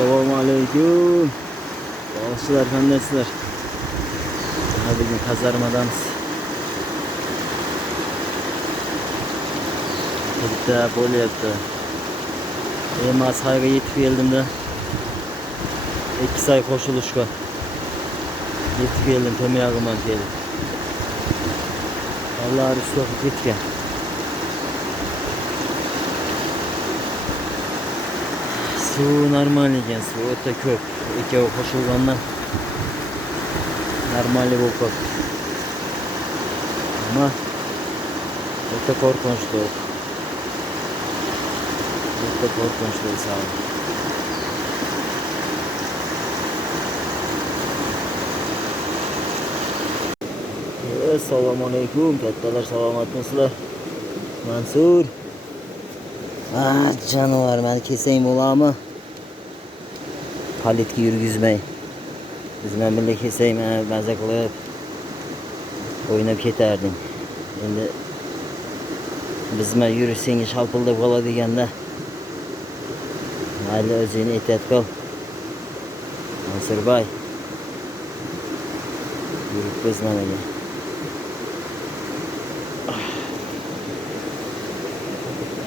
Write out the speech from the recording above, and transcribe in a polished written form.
Assalomu alaykum. Balıkçılar, qandaysizlar? Bugün kazarmadamiz. Bitta bo'lyapti. Men sayga yetib keldim-da. 2 say qo'shilishga. Yetib keldim, tomyog'iman kelib. Alloh ustoq ketgan. Suv normal ekan, suv o'ta ko'p. Ikkovi qo'shilgandan normal bo'lib qoldi. Ammo o'ta qo'rqinchli. O'ta qo'rqinchli suv. Assalomu alaykum, kattalar, salomatmisizlar? Mansur. Canavar, meni kesang bo'ladimi? Palitga yurgizmay. Biz bilan birga kesang, meni maza qilib o'ynab ketarding. Endi biz bilan yursang shalpildab qoladeganda. Mayli, o'zingni ehtiyot qil. Mansurbay. Yurib biz managa.